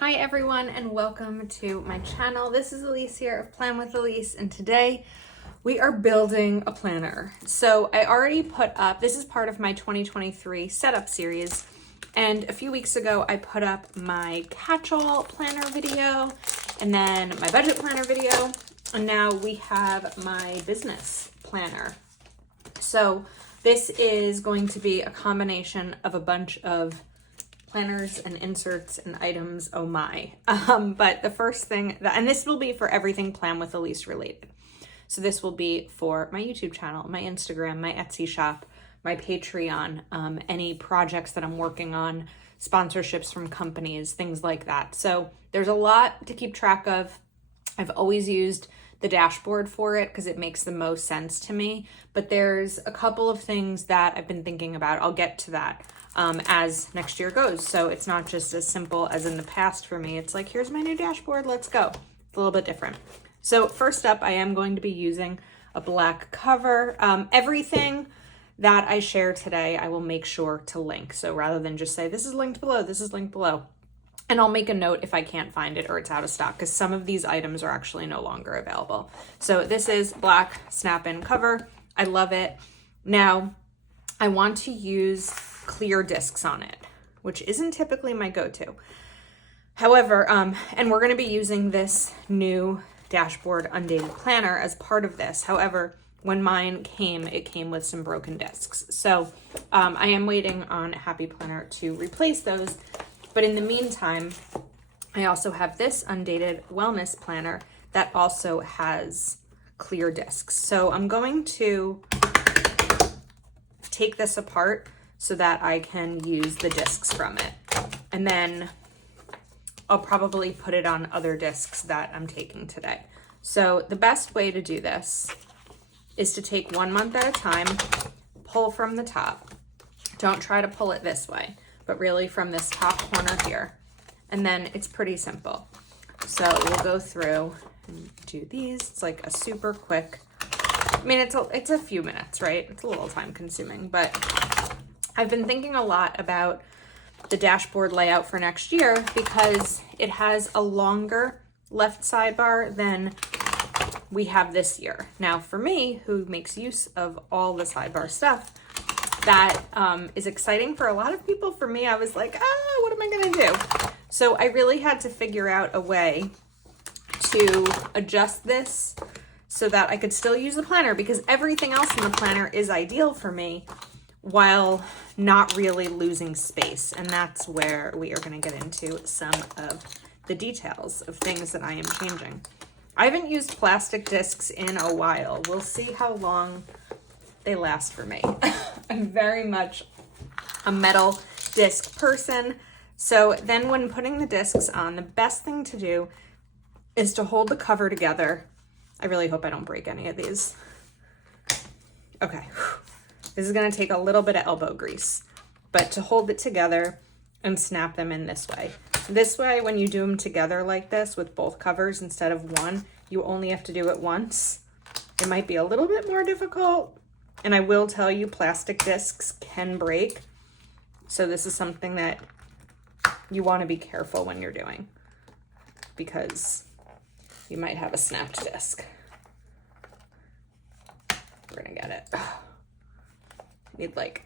Hi everyone and welcome to my channel. This is Elise here of Plan with Elise, and today we are building a planner. So I already put up, this is part of my 2023 setup series, and a few weeks ago I put up my catch-all planner video and then my budget planner video, and now we have my business planner. So this is going to be a combination of a bunch of planners and inserts and items, oh my. But the first thing, and this will be for everything Plan with Elise related. So this will be for my YouTube channel, my Instagram, my Etsy shop, my Patreon, any projects that I'm working on, sponsorships from companies, things like that. So there's a lot to keep track of. I've always used the dashboard for it because it makes the most sense to me, but there's a couple of things that I've been thinking about. I'll get to that as next year goes. So it's not just as simple as in the past for me. It's like, here's my new dashboard, let's go. It's a little bit different. So first up, I am going to be using a black cover. Everything that I share today, I will make sure to link. So rather than just say, this is linked below, this is linked below. And I'll make a note if I can't find it or it's out of stock, because some of these items are actually no longer available. So this is black snap-in cover. I love it. Now, I want to use clear discs on it, which isn't typically my go-to. However, and we're going to be using this new dashboard undated planner as part of this. However, when mine came, it came with some broken discs. So I am waiting on Happy Planner to replace those. But in the meantime, I also have this undated wellness planner that also has clear discs. So I'm going to take this apart so that I can use the discs from it. And then I'll probably put it on other discs that I'm taking today. So the best way to do this is to take 1 month at a time, pull from the top. Don't try to pull it this way, but really from this top corner here. And then it's pretty simple. So we'll go through and do these. It's like a super quick, I mean, it's a few minutes, right? It's a little time consuming, but I've been thinking a lot about the dashboard layout for next year because it has a longer left sidebar than we have this year. Now for me, who makes use of all the sidebar stuff, that is exciting for a lot of people. For me, I was like, what am I gonna do? So I really had to figure out a way to adjust this so that I could still use the planner, because everything else in the planner is ideal for me while not really losing space. And that's where we are going to get into some of the details of things that I am changing. I haven't used plastic discs in a while. We'll see how long they last for me. I'm very much a metal disc person. So then when putting the discs on, the best thing to do is to hold the cover together. I really hope I don't break any of these. Okay. This is going to take a little bit of elbow grease, but to hold it together and snap them in this way. This way, when you do them together like this with both covers instead of one, you only have to do it once. It might be a little bit more difficult, and I will tell you plastic discs can break. So this is something that you want to be careful when you're doing, because you might have a snapped disc. We're going to get it. Need like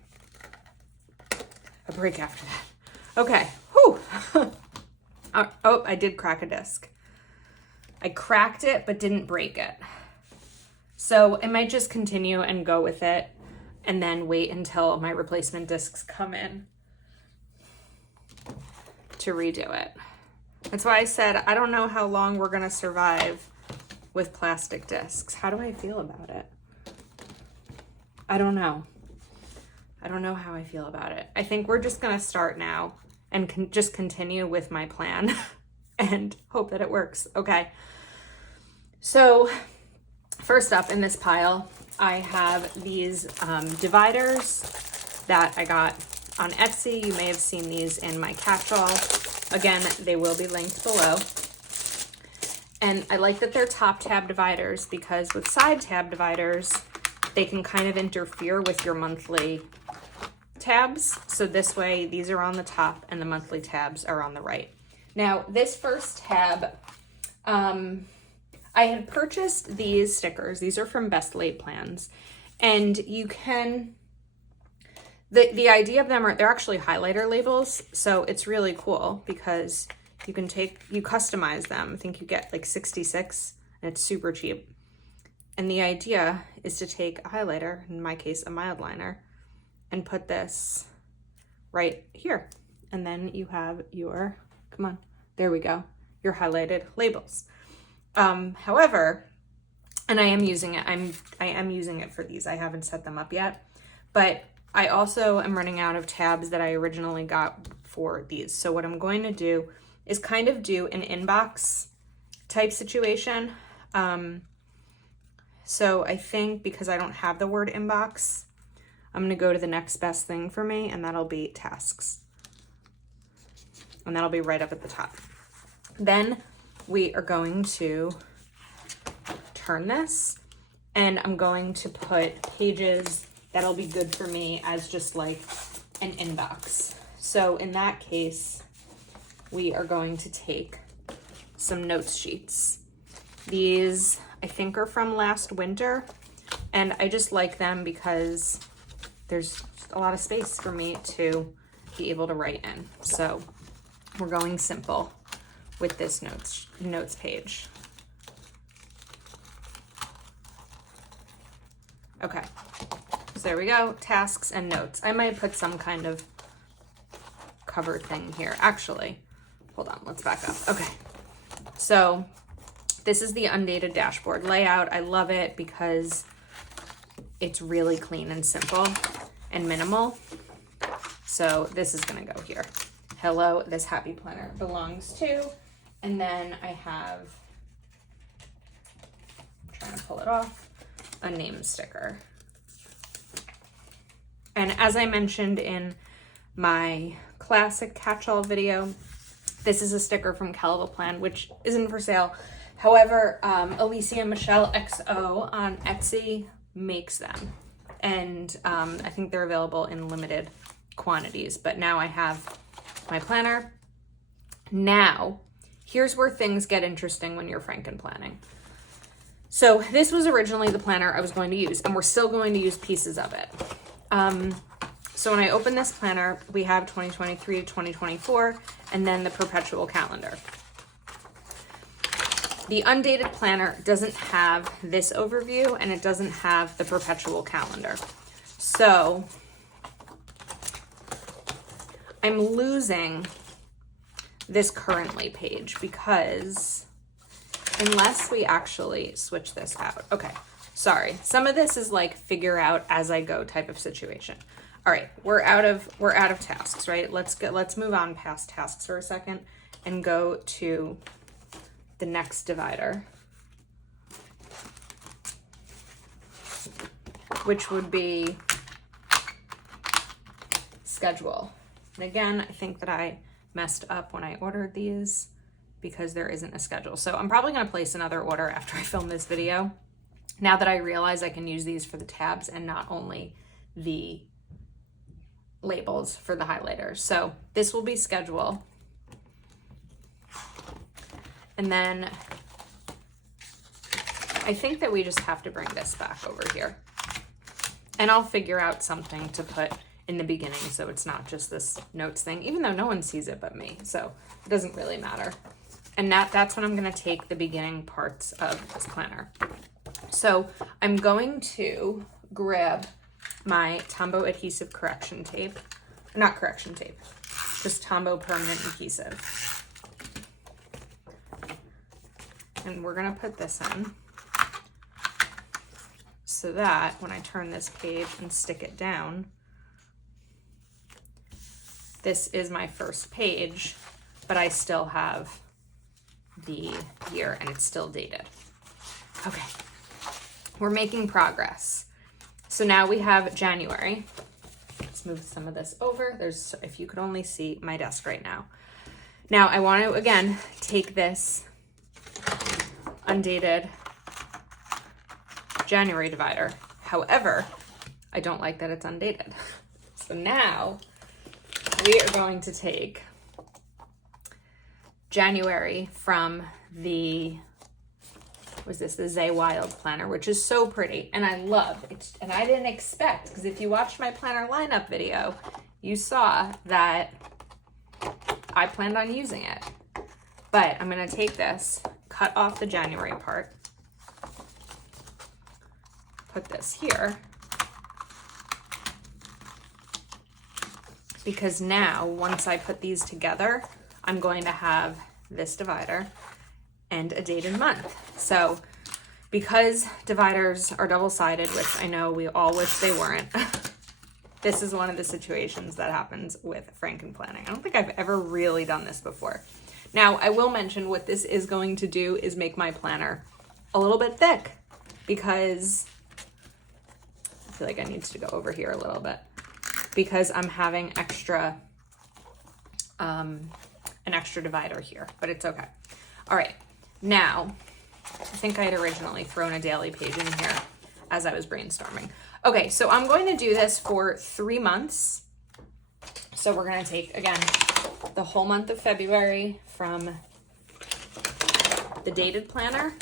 a break after that. Okay. Whew. Oh, I did crack a disc. I cracked it, but didn't break it. So I might just continue and go with it and then wait until my replacement discs come in to redo it. That's why I said, I don't know how long we're going to survive with plastic discs. How do I feel about it? I don't know. I don't know how I feel about it. I think we're just going to start now and just continue with my plan and hope that it works. Okay. So first up in this pile, I have these dividers that I got on Etsy. You may have seen these in my catch-all. Again, they will be linked below. And I like that they're top tab dividers because with side tab dividers, they can kind of interfere with your monthly tabs. So this way, these are on the top and the monthly tabs are on the right. Now, this first tab, I had purchased these stickers. These are from Best Laid Plans. And you can, the idea of them are, they're actually highlighter labels. So it's really cool because you can you customize them. I think you get like 66 and it's super cheap. And the idea is to take a highlighter, in my case, a mild liner, and put this right here. And then you have your, come on, there we go, your highlighted labels. However, and I am using it, I am using it for these. I haven't set them up yet, but I also am running out of tabs that I originally got for these. So what I'm going to do is kind of do an inbox type situation. So I think because I don't have the word inbox, I'm gonna go to the next best thing for me, and that'll be tasks. And that'll be right up at the top. Then we are going to turn this, and I'm going to put pages that'll be good for me as just like an inbox. So in that case, we are going to take some notes sheets. These I think are from last winter, and I just like them because there's a lot of space for me to be able to write in. So we're going simple with this notes page. Okay, so there we go, tasks and notes. I might put some kind of cover thing here. Actually, hold on, let's back up. Okay, so this is the undated dashboard layout. I love it because it's really clean and simple and minimal. So this is gonna go here. Hello, this happy planner belongs to, and then I have, I'm trying to pull it off, a name sticker. And as I mentioned in my classic catch-all video, this is a sticker from Calvaplan, which isn't for sale. However, Alicia Michelle XO on Etsy makes them. And I think they're available in limited quantities. But now I have my planner. Now, here's where things get interesting when you're Frankenplanning. So this was originally the planner I was going to use, and we're still going to use pieces of it. So when I open this planner, we have 2023 to 2024, and then the perpetual calendar. The undated planner doesn't have this overview, and it doesn't have the perpetual calendar. So I'm losing this currently page because unless we actually switch this out. Okay, sorry. Some of this is like figure out as I go type of situation. All right, we're out of tasks, right? Let's move on past tasks for a second and go to the next divider, which would be schedule. And again, I think that I messed up when I ordered these because there isn't a schedule. So I'm probably gonna place another order after I film this video, now that I realize I can use these for the tabs and not only the labels for the highlighters. So this will be schedule. And then I think that we just have to bring this back over here. And I'll figure out something to put in the beginning so it's not just this notes thing, even though no one sees it but me, so it doesn't really matter. And that's when I'm gonna take the beginning parts of this planner. So I'm going to grab my Tombow adhesive correction tape, not correction tape, just Tombow permanent adhesive. And we're gonna put this in so that when I turn this page and stick it down, this is my first page, but I still have the year and it's still dated. Okay, we're making progress. So now we have January. Let's move some of this over. There's, if you could only see my desk right now. Now I want to, again, take this undated January divider. However, I don't like that it's undated. So now we are going to take January from the, was this the Zay Wild planner, which is so pretty and I love it. And I didn't expect, because if you watched my planner lineup video, you saw that I planned on using it. But I'm gonna take this, cut off the January part, put this here, because now once I put these together, I'm going to have this divider and a dated month. So because dividers are double-sided, which I know we all wish they weren't, this is one of the situations that happens with Frankenplanning. I don't think I've ever really done this before. Now, I will mention what this is going to do is make my planner a little bit thick, because I feel like I need to go over here a little bit, because I'm having extra, an extra divider here, but it's okay. All right, now, I think I had originally thrown a daily page in here as I was brainstorming. Okay, so I'm going to do this for 3 months. So we're gonna take, again, the whole month of February from the dated planner,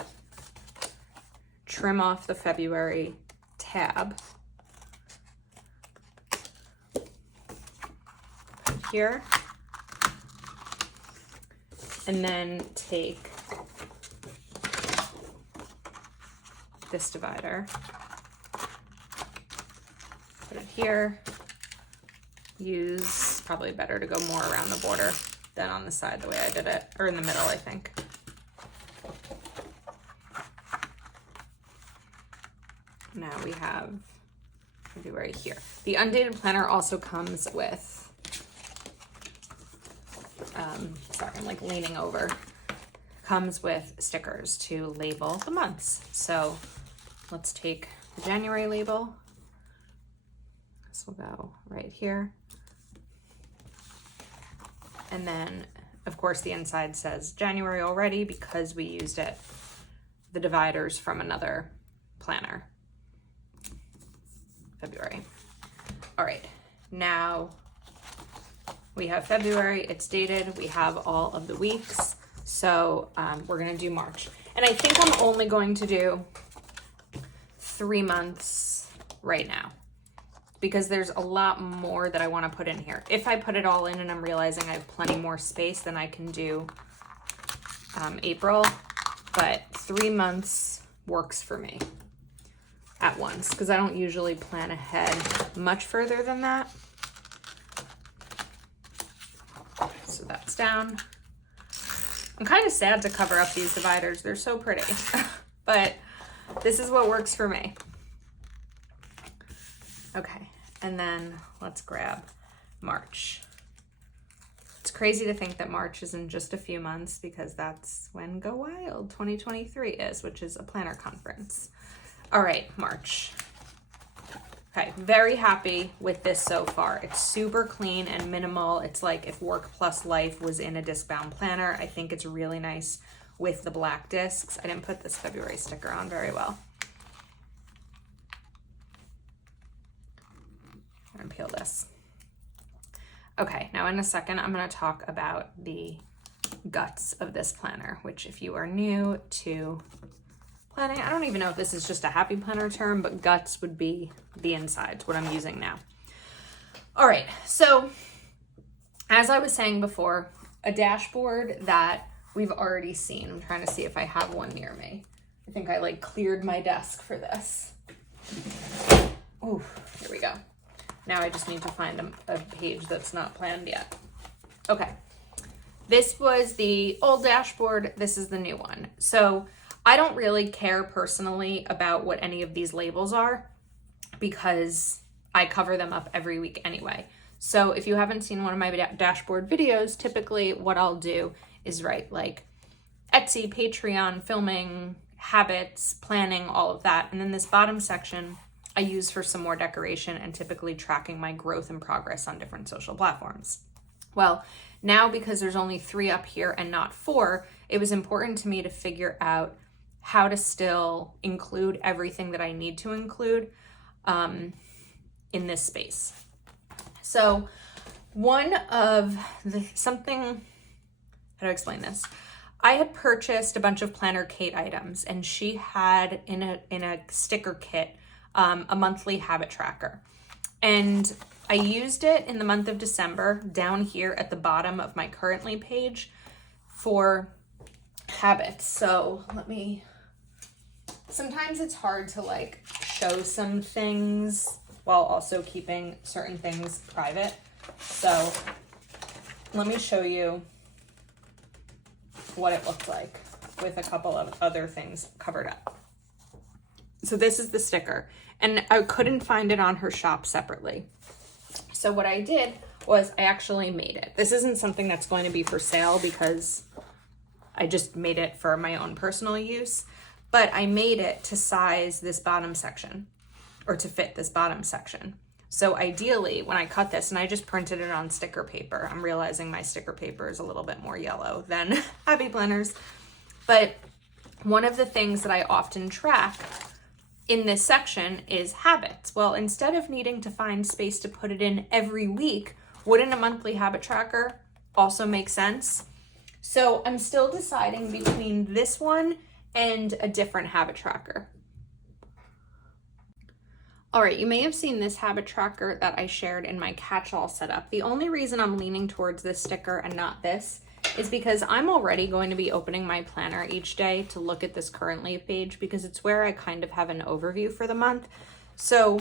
trim off the February tab, put here, and then take this divider, put it here, use, probably better to go more around the border than on the side the way I did it, or in the middle, I think. Now we have February here. The undated planner also comes with, sorry, I'm like leaning over, comes with stickers to label the months. So let's take the January label. This will go right here. And then, of course, the inside says January already because we used it, the dividers from another planner. February. All right, now we have February, it's dated, we have all of the weeks. So we're gonna do March. And I think I'm only going to do 3 months right now, because there's a lot more that I want to put in here. If I put it all in and I'm realizing I have plenty more space, then I can do April, but 3 months works for me at once, because I don't usually plan ahead much further than that. So that's down. I'm kind of sad to cover up these dividers. They're so pretty, but this is what works for me. Okay, and then let's grab March. It's crazy to think that March is in just a few months, because that's when Go Wild 2023 is, which is a planner conference. All right, March. Okay, very happy with this so far. It's super clean and minimal. It's like if Work Plus Life was in a disc-bound planner. I think it's really nice with the black discs. I didn't put this February sticker on very well. I'm gonna peel this. Okay, now in a second, I'm gonna talk about the guts of this planner, which if you are new to planning, I don't even know if this is just a happy planner term, but guts would be the insides, what I'm using now. All right, so as I was saying before, a dashboard that we've already seen. I'm trying to see if I have one near me. I think I like cleared my desk for this. Ooh, here we go. Now I just need to find a page that's not planned yet. Okay, this was the old dashboard. This is the new one. So I don't really care personally about what any of these labels are, because I cover them up every week anyway. So if you haven't seen one of my dashboard videos, typically what I'll do is write like Etsy, Patreon, filming, habits, planning, all of that. And then this bottom section I use for some more decoration and typically tracking my growth and progress on different social platforms. Well, now because there's only 3 up here and not 4, it was important to me to figure out how to still include everything that I need to include in this space. So something how to explain this. I had purchased a bunch of Planner Kate items, and she had in a sticker kit a monthly habit tracker. And I used it in the month of December down here at the bottom of my currently page for habits. So sometimes it's hard to like show some things while also keeping certain things private. So let me show you what it looked like with a couple of other things covered up. So this is the sticker, and I couldn't find it on her shop separately. So what I did was I actually made it. This isn't something that's going to be for sale because I just made it for my own personal use, but I made it to size this bottom section, or to fit this bottom section. So ideally, when I cut this, and I just printed it on sticker paper, I'm realizing my sticker paper is a little bit more yellow than Happy Planners, but one of the things that I often track in this section is habits. Well, instead of needing to find space to put it in every week, wouldn't a monthly habit tracker also make sense? So I'm still deciding between this one and a different habit tracker. All right, you may have seen this habit tracker that I shared in my catch-all setup. The only reason I'm leaning towards this sticker and not this is because I'm already going to be opening my planner each day to look at this currently page, because it's where I kind of have an overview for the month. So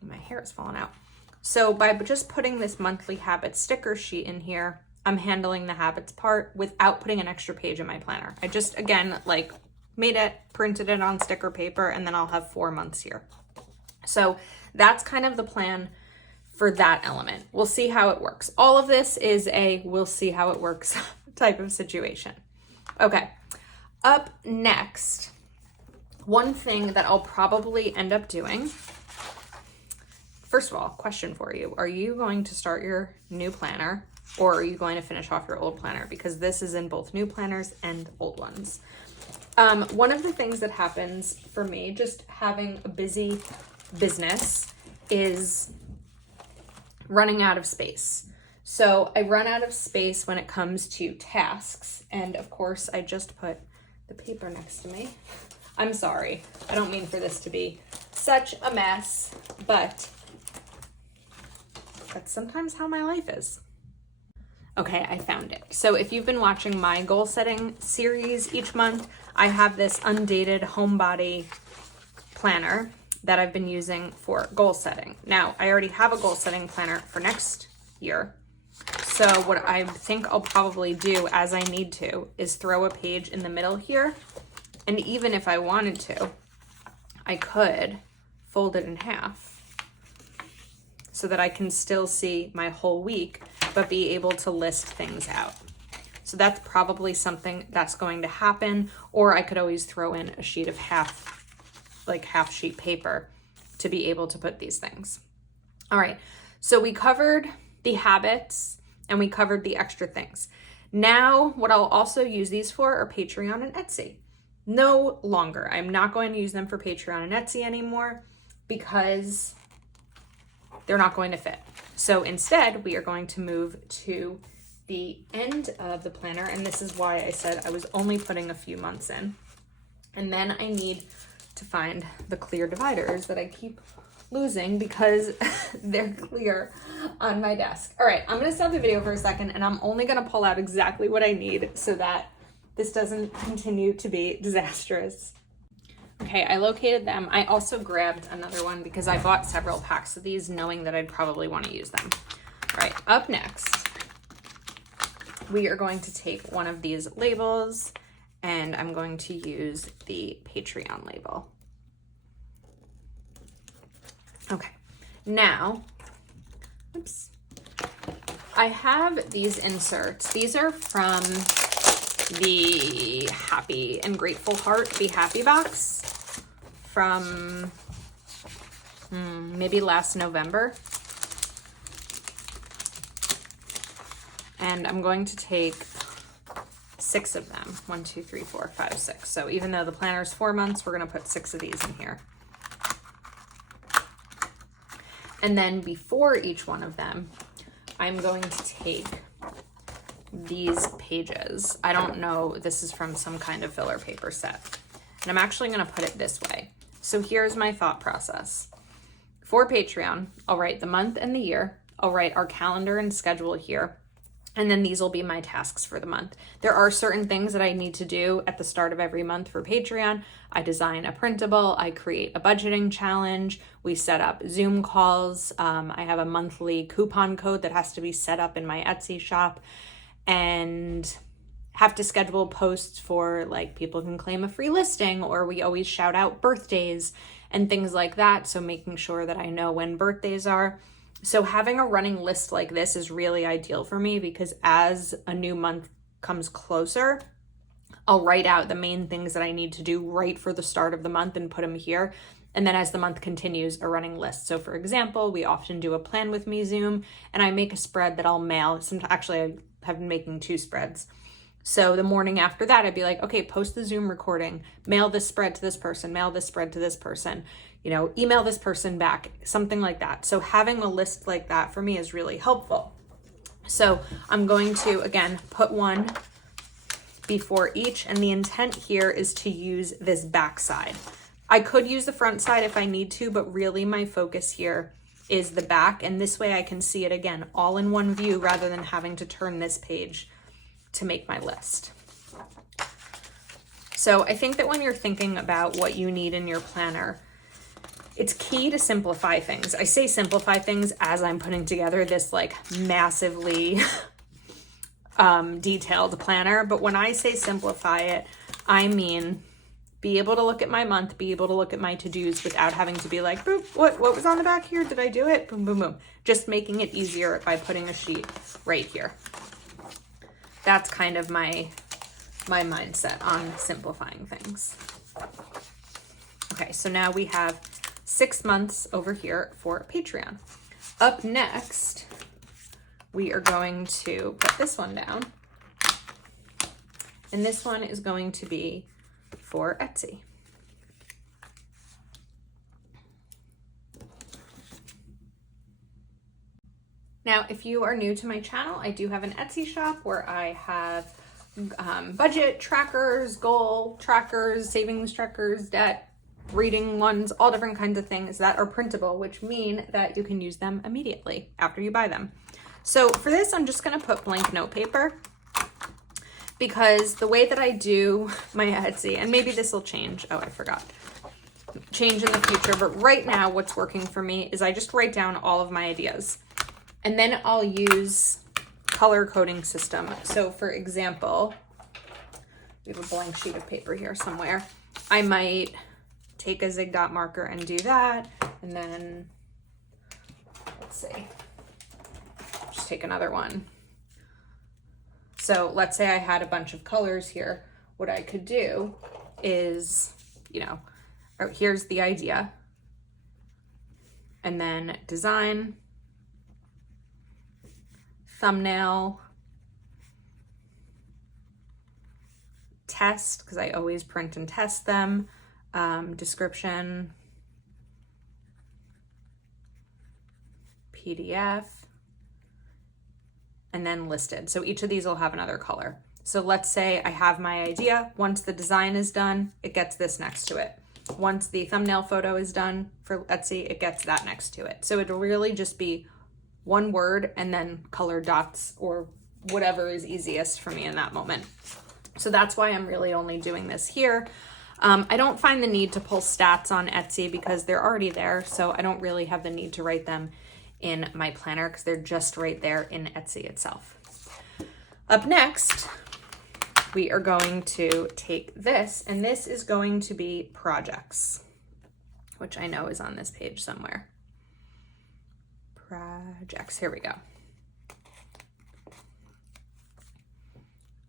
my hair is falling out. So by just putting this monthly habit sticker sheet in here, I'm handling the habits part without putting an extra page in my planner. I just, again, like made it, printed it on sticker paper, and then I'll have 4 months here. So that's kind of the plan for that element. We'll see how it works. All of this is a we'll see how it works type of situation. Okay, up next, one thing that I'll probably end up doing. First of all, question for you. Are you going to start your new planner, or are you going to finish off your old planner? Because this is in both new planners and old ones. One of the things that happens for me, just having a busy business, is running out of space. So I run out of space when it comes to tasks. And of course, I just put the paper next to me. I'm sorry. I don't mean for this to be such a mess, but that's sometimes how my life is. Okay, I found it. So if you've been watching my goal setting series each month, I have this undated homebody planner that I've been using for goal setting. Now, I already have a goal setting planner for next year. So what I think I'll probably do, as I need to, is throw a page in the middle here. And even if I wanted to, I could fold it in half so that I can still see my whole week, but be able to list things out. So that's probably something that's going to happen, or I could always throw in a sheet of half sheet paper to be able to put these things. All right, so we covered the habits and we covered the extra things. Now, what I'll also use these for are Patreon and Etsy. No longer. I'm not going to use them for Patreon and Etsy anymore because they're not going to fit. So instead, we are going to move to the end of the planner, and this is why I said I was only putting a few months in. And then I need to find the clear dividers that I keep losing because they're clear on my desk. All right, I'm gonna stop the video for a second, and I'm only gonna pull out exactly what I need so that this doesn't continue to be disastrous. Okay, I located them. I also grabbed another one because I bought several packs of these knowing that I'd probably want to use them. All right, up next, we are going to take one of these labels, and I'm going to use the Patreon label. Okay, now, oops, I have these inserts. These are from the Happy and Grateful Heart, Be Happy box from maybe last November. And I'm going to take 6 of them. 1, 2, 3, 4, 5, 6. So even though the planner is 4 months, we're going to put 6 of these in here. And then before each one of them, I'm going to take these pages. I don't know, this is from some kind of filler paper set. And I'm actually gonna put it this way. So here's my thought process. For Patreon, I'll write the month and the year. I'll write our calendar and schedule here. And then these will be my tasks for the month. There are certain things that I need to do at the start of every month for Patreon. I design a printable, I create a budgeting challenge, we set up Zoom calls, I have a monthly coupon code that has to be set up in my Etsy shop, and have to schedule posts for, like, people can claim a free listing, or we always shout out birthdays and things like that. So making sure that I know when birthdays are. So having a running list like this is really ideal for me, because as a new month comes closer, I'll write out the main things that I need to do right for the start of the month and put them here. And then as the month continues, a running list. So for example, we often do a Plan With Me Zoom, and I make a spread that I'll mail. Actually, I have been making 2 spreads. So the morning after that, I'd be like, okay, post the Zoom recording, mail this spread to this person, mail this spread to this person, you know, email this person back, something like that. So having a list like that for me is really helpful. So I'm going to, again, put one before each, and the intent here is to use this back side. I could use the front side if I need to, but really my focus here is the back, and this way I can see it again all in one view rather than having to turn this page to make my list. So I think that when you're thinking about what you need in your planner, it's key to simplify things. I say simplify things as I'm putting together this like massively detailed planner, but when I say simplify it, I mean be able to look at my month, be able to look at my to-dos without having to be like, boop, what was on the back here? Did I do it? Boom, boom, boom. Just making it easier by putting a sheet right here. That's kind of my mindset on simplifying things. Okay, so now we have 6 months over here for Patreon. Up next, we are going to put this one down. And this one is going to be for Etsy. Now, if you are new to my channel, I do have an Etsy shop where I have budget trackers, goal trackers, savings trackers, debt, reading ones, all different kinds of things that are printable, which mean that you can use them immediately after you buy them. So for this, I'm just gonna put blank note paper, because the way that I do my Etsy, and maybe this will change, oh, I forgot, change in the future, but right now what's working for me is I just write down all of my ideas. And then I'll use color coding system. So for example, we have a blank sheet of paper here somewhere. I might take a zig dot marker and do that. And then, let's see, just take another one. So let's say I had a bunch of colors here. What I could do is, you know, here's the idea. And then design, thumbnail, test, because I always print and test them, description, PDF, and then listed. So each of these will have another color. So let's say I have my idea. Once the design is done, it gets this next to it. Once the thumbnail photo is done for Etsy, it gets that next to it. So it'll really just be one word and then colored dots or whatever is easiest for me in that moment. So that's why I'm really only doing this here. I don't find the need to pull stats on Etsy because they're already there. So I don't really have the need to write them in my planner because they're just right there in Etsy itself. Up next, we are going to take this, and this is going to be projects, which I know is on this page somewhere. Projects, here we go.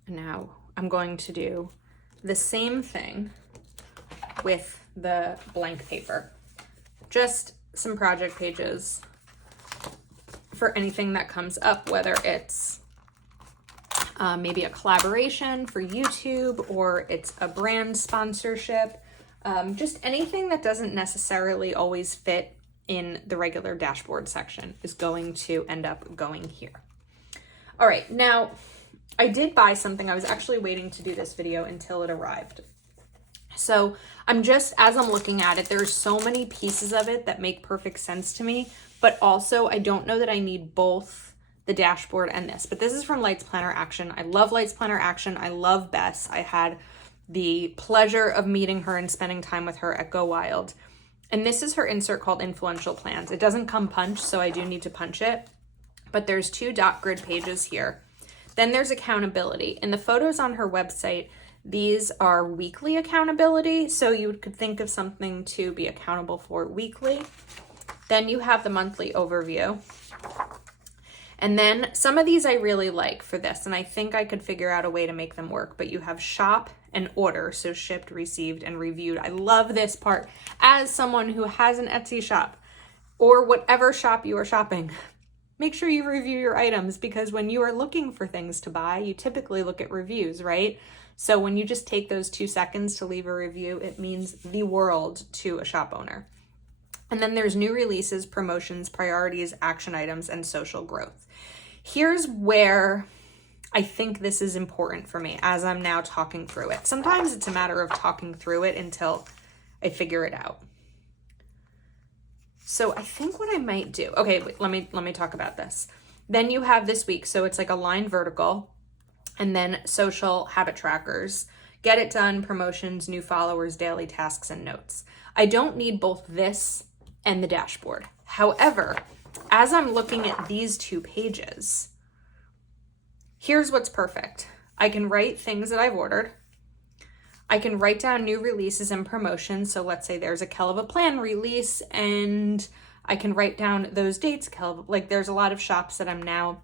And now I'm going to do the same thing with the blank paper. Just some project pages for anything that comes up, whether it's maybe a collaboration for YouTube or it's a brand sponsorship, just anything that doesn't necessarily always fit in the regular dashboard section is going to end up going here. All right, now I did buy something. I was actually waiting to do this video until it arrived. So I'm just, as I'm looking at it, there's so many pieces of it that make perfect sense to me, but also I don't know that I need both the dashboard and this, but this is from Lights Planner Action. I love Lights Planner Action. I love Bess. I had the pleasure of meeting her and spending time with her at Go Wild. And this is her insert called Influential Plans. It doesn't come punched, so I do need to punch it, but there's 2 dot grid pages here. Then there's accountability. In the photos on her website, these are weekly accountability, so you could think of something to be accountable for weekly. Then you have the monthly overview. And then some of these I really like for this, and I think I could figure out a way to make them work, but you have shop and order, so shipped, received, and reviewed. I love this part as someone who has an Etsy shop or whatever shop you are shopping. Make sure you review your items, because when you are looking for things to buy, you typically look at reviews, right? So when you just take those 2 seconds to leave a review, it means the world to a shop owner. And then there's new releases, promotions, priorities, action items, and social growth. Here's where I think this is important for me as I'm now talking through it. Sometimes it's a matter of talking through it until I figure it out. So I think what I might do, okay, wait, let me talk about this. Then you have this week, so it's like a line vertical, and then social habit trackers, get it done, promotions, new followers, daily tasks, and notes. I don't need both this and the dashboard. However, as I'm looking at these 2 pages, here's what's perfect. I can write things that I've ordered. I can write down new releases and promotions. So let's say there's a Kell of a Plan release, and I can write down those dates. Like there's a lot of shops that I'm now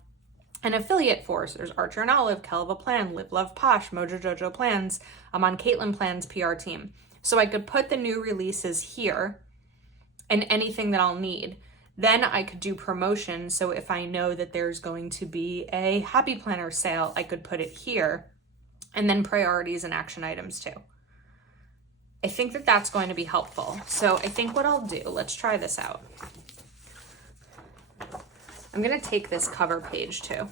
an affiliate for. So there's Archer and Olive, Kell of a Plan, Live Love Posh, Mojo Jojo Plans. I'm on Caitlin Plan's PR team. So I could put the new releases here and anything that I'll need. Then I could do promotion. So if I know that there's going to be a Happy Planner sale, I could put it here. And then priorities and action items too. I think that that's going to be helpful. So I think what I'll do, let's try this out. I'm going to take this cover page too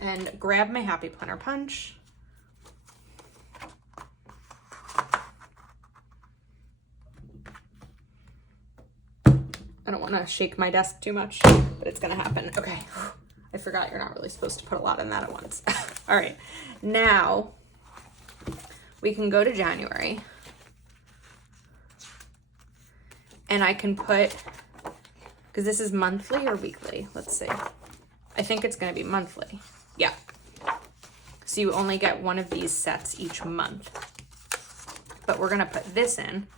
and grab my Happy Planner punch. I don't want to shake my desk too much, but it's going to happen. Okay. I forgot you're not really supposed to put a lot in that at once. All right, now we can go to January, and I can put, because this is monthly or weekly, let's see. I think it's gonna be monthly, yeah. So you only get one of these sets each month, but we're gonna put this in.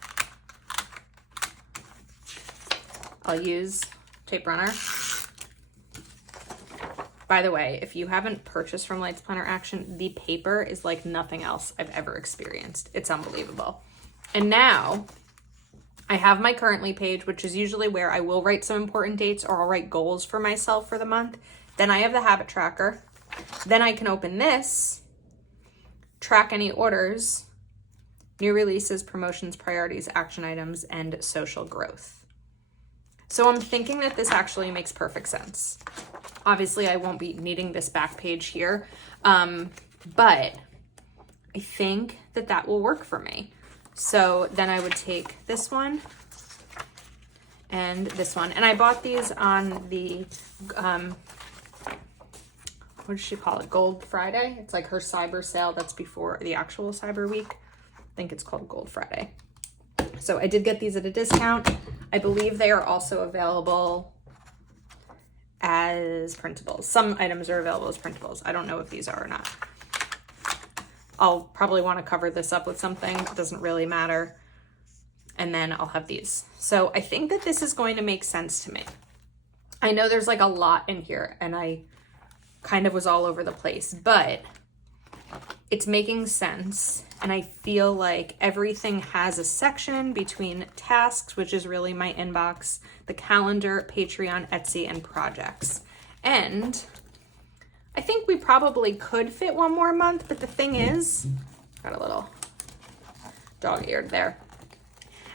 I'll use tape runner. By the way, if you haven't purchased from Lights Planner Action, the paper is like nothing else I've ever experienced. It's unbelievable. And now I have my currently page, which is usually where I will write some important dates or I'll write goals for myself for the month. Then I have the habit tracker. Then I can open this, track any orders, new releases, promotions, priorities, action items, and social growth. So I'm thinking that this actually makes perfect sense. Obviously, I won't be needing this back page here, but I think that that will work for me. So then I would take this one and this one. And I bought these on the, what does she call it? Gold Friday. It's like her cyber sale that's before the actual Cyber Week. I think it's called Gold Friday. So I did get these at a discount. I believe they are also available as printables. Some items are available as printables. I don't know if these are or not. I'll probably want to cover this up with something. It doesn't really matter. And then I'll have these. So I think that this is going to make sense to me. I know there's like a lot in here and I kind of was all over the place, but it's making sense. And I feel like everything has a section between tasks, which is really my inbox, the calendar, Patreon, Etsy, and projects. And I think we probably could fit one more month, but the thing is, got a little dog-eared there.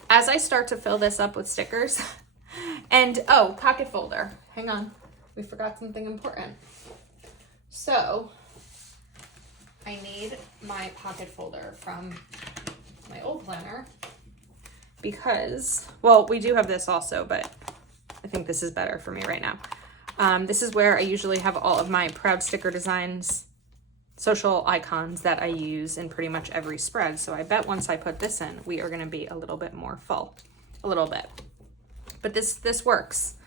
As I start to fill this up with stickers, and oh, pocket folder. Hang on, we forgot something important. So I need my pocket folder from my old planner because, well, we do have this also, but I think this is better for me right now. This is where I usually have all of my Proud Sticker Designs social icons that I use in pretty much every spread. So I bet once I put this in, we are going to be a little bit more full, a little bit. But this works.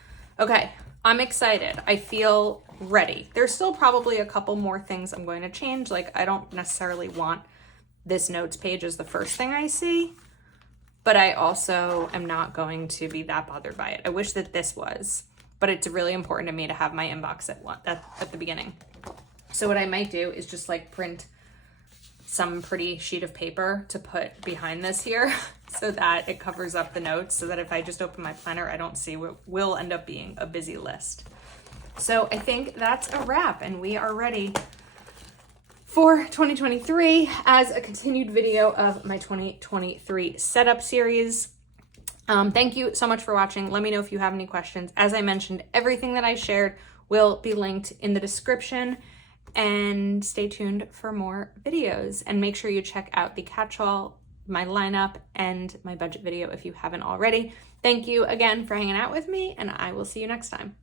Okay, I'm excited. I feel ready. There's still probably a couple more things I'm going to change. Like, I don't necessarily want this notes page as the first thing I see, but I also am not going to be that bothered by it. I wish that this was, but it's really important to me to have my inbox at the beginning. So what I might do is just like print some pretty sheet of paper to put behind this here so that it covers up the notes, so that if I just open my planner, I don't see what will end up being a busy list. So I think that's a wrap, and we are ready for 2023 as a continued video of my 2023 setup series. Thank you so much for watching. Let me know if you have any questions. As I mentioned, everything that I shared will be linked in the description, and stay tuned for more videos, and make sure you check out the catch-all, my lineup, and my budget video if you haven't already. Thank you again for hanging out with me, and I will see you next time.